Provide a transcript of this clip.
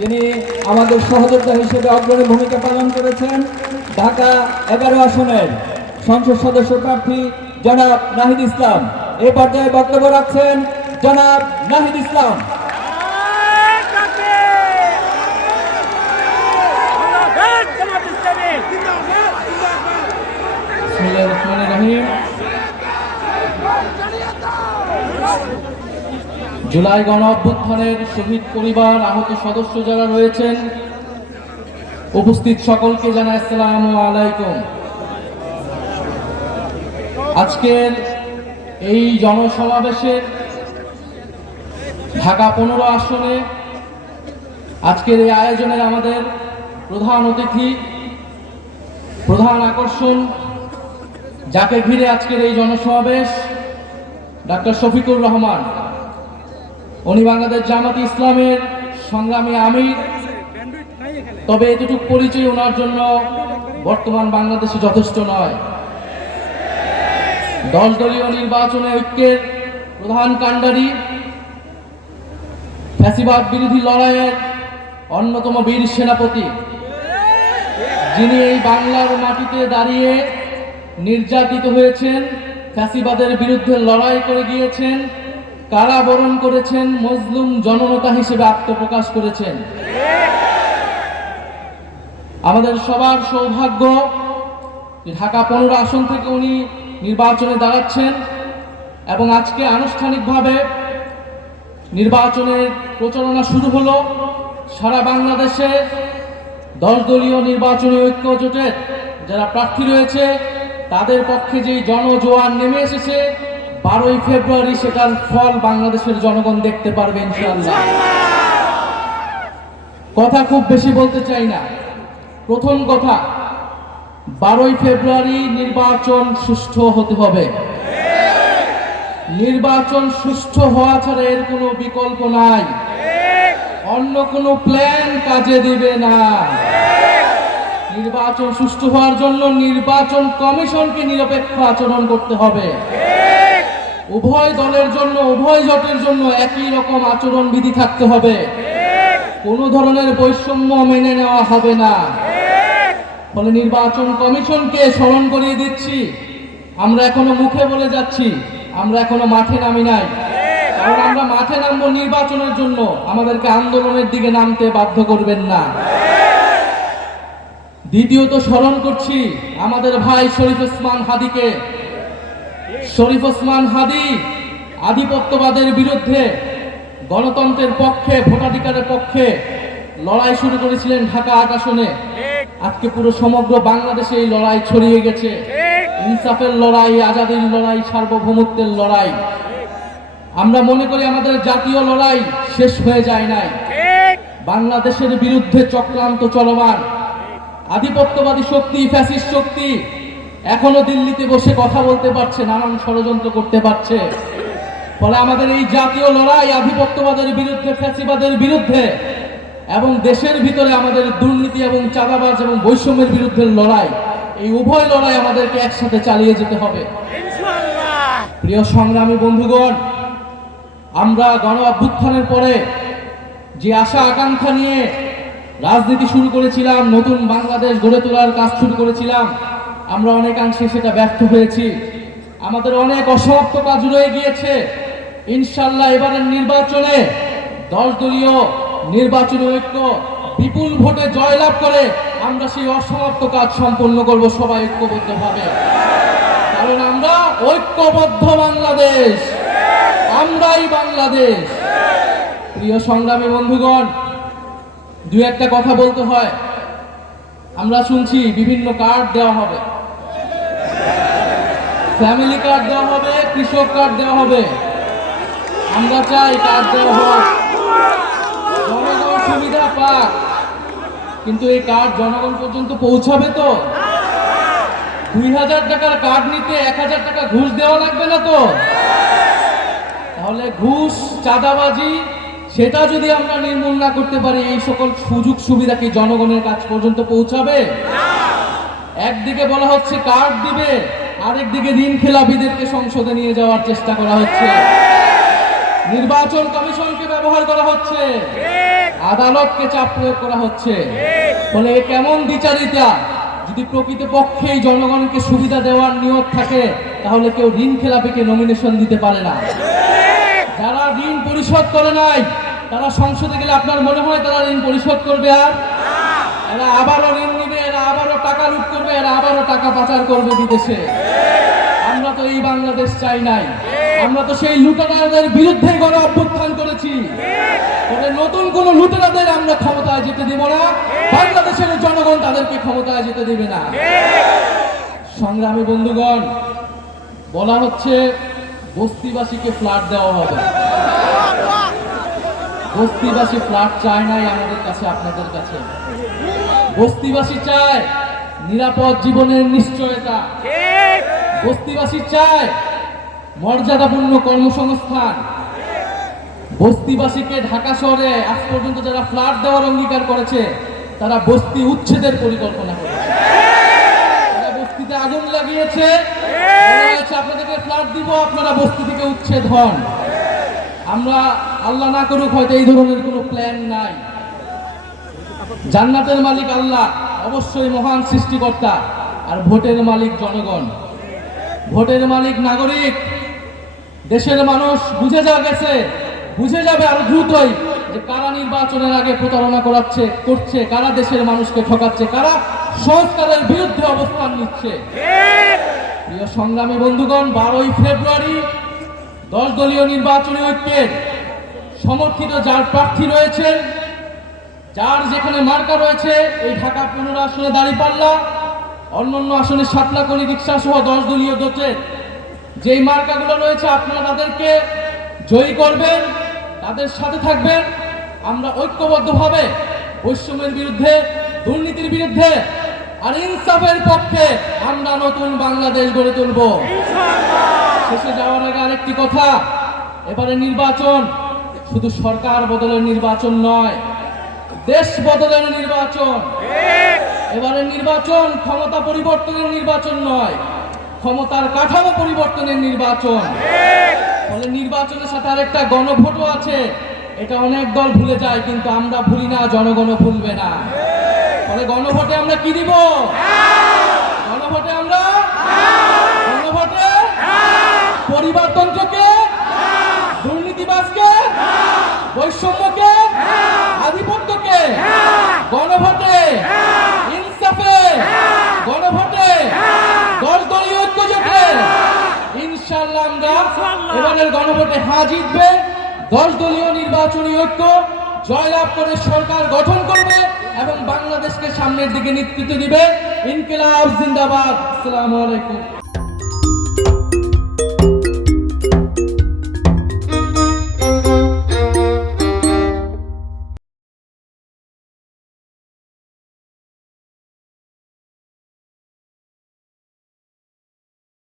তিনি আমাদের সহযোদ্ধা হিসেবে অগ্রণী ভূমিকা পালন করেছেন ঢাকা এগারো আসনের সংসদ সদস্য প্রার্থী জনাব নাহিদ ইসলাম এ পর্যায়ে বক্তব্য রাখছেন জনাব নাহিদ ইসলাম জুলাই গণ অভ্যুত্থানের শহীদ পরিবার আহত সদস্য যারা রয়েছেন উপস্থিত সকলকে জানাই আসসালাম আলাইকুম আজকের এই জনসমাবেশের ঢাকা পনেরো আসনে আজকের এই আয়োজনের আমাদের প্রধান অতিথি প্রধান আকর্ষণ যাকে ঘিরে আজকের এই জনসমাবেশ ডাক্তার শফিকুর রহমান উনি বাংলাদেশ জামাত ইসলামের সংগ্রামী আমির তবে এতটুক পরিচয় ওনার জন্য বর্তমান বাংলাদেশে যথেষ্ট নয় দশ দলীয় নির্বাচনে ঐক্যের প্রধান কাণ্ডারি ফ্যাসিবাদ বিরোধী লড়াইয়ের অন্যতম বীর সেনাপতি যিনি এই বাংলার মাটিতে দাঁড়িয়ে নির্যাতিত হয়েছেন ফ্যাসিবাদের বিরুদ্ধে লড়াই করে গিয়েছেন কারাবরণ করেছেন মজলুম জননতা হিসেবে আত্মপ্রকাশ করেছেন আমাদের সবার সৌভাগ্য ঢাকা পনেরো আসন থেকে উনি নির্বাচনে দাঁড়াচ্ছেন এবং আজকে আনুষ্ঠানিকভাবে নির্বাচনের প্রচারণা শুরু হলো সারা বাংলাদেশে দশ দলীয় নির্বাচনী ঐক্য জোটের যারা প্রার্থী রয়েছে তাদের পক্ষে যেই জনজোয়ার নেমে এসেছে বারোই ফেব্রুয়ারি সেটার ফল বাংলাদেশের জনগণ দেখতে পারবে কথা খুব বেশি বলতে চাই না প্রথম কথা বারোই ফেব্রুয়ারি নির্বাচন সুষ্ঠু হতে হবে নির্বাচন সুষ্ঠু হওয়া ছাড়া এর কোনো বিকল্প নাই অন্য কোনো প্ল্যান কাজে দিবে না নির্বাচন সুষ্ঠু হওয়ার জন্য নির্বাচন কমিশনকে নিরপেক্ষ আচরণ করতে হবে উভয় দলের জন্য উভয় জোটের জন্য একই রকম আচরণ বিধি থাকতে হবে কোনো ধরনের বৈষম্য মেনে নেওয়া হবে না ফলে নির্বাচন কমিশনকে স্মরণ করিয়ে দিচ্ছি আমরা এখনো মুখে বলে যাচ্ছি আমরা এখনো মাঠে নামি নাই কারণ আমরা মাঠে নামবো নির্বাচনের জন্য আমাদেরকে আন্দোলনের দিকে নামতে বাধ্য করবেন না দ্বিতীয়ত স্মরণ করছি আমাদের ভাই শরীফ ওসমান হাদিকে শরীফ ওসমান হাদি আধিপত্যবাদের বিরুদ্ধে গণতন্ত্রের পক্ষে ভোটাধিকারের পক্ষে লড়াই শুরু করেছিলেন ঢাকা আকাশনে আজকে পুরো সমগ্র বাংলাদেশে এই লড়াই ছড়িয়ে গেছে ইনসাফের লড়াই আজাদির লড়াই সার্বভৌমত্বের লড়াই আমরা মনে করি আমাদের জাতীয় লড়াই শেষ হয়ে যায় নাই বাংলাদেশের বিরুদ্ধে চক্রান্ত চলমান আধিপত্যবাদী শক্তি ফ্যাসিস্ট শক্তি এখনো দিল্লিতে বসে কথা বলতে পারছে নানান ষড়যন্ত্র করতে পারছে ফলে আমাদের এই জাতীয় লড়াই আধিপত্যবাদের বিরুদ্ধে ফ্যাসিবাদের বিরুদ্ধে এবং দেশের ভিতরে আমাদের দুর্নীতি এবং চাঁদাবাজ এবং বৈষম্যের বিরুদ্ধে লড়াই এই উভয় লড়াই আমাদেরকে একসাথে চালিয়ে যেতে হবে প্রিয় সংগ্রামী বন্ধুগণ আমরা গণ অভ্যুত্থানের পরে যে আশা আকাঙ্ক্ষা নিয়ে রাজনীতি শুরু করেছিলাম নতুন বাংলাদেশ গড়ে তোলার কাজ শুরু করেছিলাম আমরা অনেকাংশে সেটা ব্যর্থ হয়েছি আমাদের অনেক অসমাপ্ত কাজ রয়ে গিয়েছে ইনশাল্লাহ এবারের নির্বাচনে দশ দলীয় নির্বাচন ঐক্য বিপুল ভোটে জয়লাভ করে আমরা সেই অসমাপ্ত কাজ সম্পন্ন করব সবাই ঐক্যবদ্ধভাবে কারণ আমরা ঐক্যবদ্ধ বাংলাদেশ আমরাই বাংলাদেশ প্রিয় সংগ্রামী বন্ধুগণ দু একটা কথা বলতে হয় আমরা শুনছি বিভিন্ন কার্ড দেওয়া হবে ফ্যামিলি কার্ড দেওয়া হবে কৃষক কার্ড দেওয়া হবে আমরা চাই কার্ড দেওয়া হোক সুবিধা পাক কিন্তু এই কার্ড জনগণ পর্যন্ত পৌঁছাবে তো দুই হাজার টাকার কার্ড নিতে এক হাজার টাকা ঘুষ দেওয়া লাগবে না তো তাহলে ঘুষ চাঁদাবাজি সেটা যদি আমরা নির্মূল না করতে পারি এই সকল সুযোগ সুবিধা কি জনগণের কাছ পর্যন্ত পৌঁছাবে একদিকে বলা হচ্ছে কার্ড দিবে আরেকদিকে ঋণ খেলাপিদেরকে সংসদে নিয়ে যাওয়ার চেষ্টা করা হচ্ছে নির্বাচন কমিশনকে ব্যবহার করা হচ্ছে আদালতকে চাপ প্রয়োগ করা হচ্ছে ফলে কেমন বিচারিতা যদি প্রকৃতপক্ষে জনগণকে সুবিধা দেওয়ার নিয়োগ থাকে তাহলে কেউ ঋণ খেলাপিকে নমিনেশন দিতে পারে না যারা ঋণ পরিশোধ করে নাই তারা সংসদে গেলে আপনার মনে হয় তারা ঋণ পরিশোধ করবে আর এরা আবারও ঋণ নিবে এরা আবারও টাকা লুট করবে এরা আবারও টাকা পাচার করবে বিদেশে এই বাংলাদেশ চাই নাই আমরা তো সেই লুটেরাদের বিরুদ্ধে গড়ে অভ্যুত্থান করেছি নতুন কোন লুটেরাদের আমরা ক্ষমতায় যেতে দেব না বাংলাদেশের জনগণ তাদেরকে ক্ষমতায় যেতে দেবে না সংগ্রামী বন্ধুগণ বলা হচ্ছে বস্তিবাসীকে ফ্ল্যাট দেওয়া হবে বস্তিবাসী ফ্ল্যাট চায় নাই আমাদের কাছে আপনাদের কাছে বস্তিবাসী চায় নিরাপদ জীবনের নিশ্চয়তা বস্তিবাসী চায় মর্যাদাপূর্ণ কর্মসংস্থান বস্তিবাসীকে ঢাকা শহরে আজ পর্যন্ত যারা ফ্ল্যাট দেওয়ার অঙ্গীকার করেছে তারা বস্তি উচ্ছেদের পরিকল্পনা করেছে বস্তিতে আগুন লাগিয়েছে আপনাদেরকে ফ্ল্যাট দিব আপনারা বস্তি থেকে উচ্ছেদ হন আমরা আল্লাহ না করুক হয়তো এই ধরনের কোনো প্ল্যান নাই জান্নাতের মালিক আল্লাহ অবশ্যই মহান সৃষ্টিকর্তা আর ভোটের মালিক জনগণ ভোটের মালিক নাগরিক দেশের মানুষ বুঝে যা গেছে বুঝে যাবে আরো দ্রুতই যে কারা নির্বাচনের আগে প্রতারণা করাচ্ছে করছে কারা দেশের মানুষকে ঠকাচ্ছে কারা সংস্কারের বিরুদ্ধে অবস্থান নিচ্ছে প্রিয় সংগ্রামী বন্ধুগণ বারোই ফেব্রুয়ারি দশ দলীয় নির্বাচনী ঐক্যের সমর্থিত যার প্রার্থী রয়েছেন যার যেখানে মার্কা রয়েছে এই ঢাকা পুনরাসনে দাঁড়িয়ে পাল্লা অন্যান্য আসনে সাতলাকলি রিক্সা সহ দশ দলীয় জোটের যেই মার্কাগুলো রয়েছে আপনারা তাদেরকে জয়ী করবেন তাদের সাথে থাকবেন আমরা ঐক্যবদ্ধভাবে বৈষম্যের বিরুদ্ধে দুর্নীতির বিরুদ্ধে আর ইনসাফের পক্ষে আমরা নতুন বাংলাদেশ গড়ে তুলব শেষে যাওয়ার আগে আরেকটি কথা এবারে নির্বাচন শুধু সরকার বদলের নির্বাচন নয় দেশ বদলের নির্বাচন এবারে নির্বাচন ক্ষমতা পরিবর্তনের নির্বাচন নয় ক্ষমতার কাঠামো পরিবর্তনের নির্বাচন ফলে নির্বাচনের সাথে আরেকটা গণভোটও আছে এটা অনেক দল ভুলে যায় কিন্তু আমরা ভুলি না জনগণ ভুলবে না ফলে গণভোটে আমরা কি দিব গণভোটে আমরা গণভোটে পরিবারতন্ত্রকে দুর্নীতিবাজকে বৈষম্যকে এবারের গণভোটে হা জিতবে দশ দলীয় নির্বাচনী ঐক্য জয়লাভ করে সরকার গঠন করবে এবং বাংলাদেশকে সামনের দিকে নেতৃত্ব দিবে ইনকিলাব জিন্দাবাদ আসসালামু আলাইকুম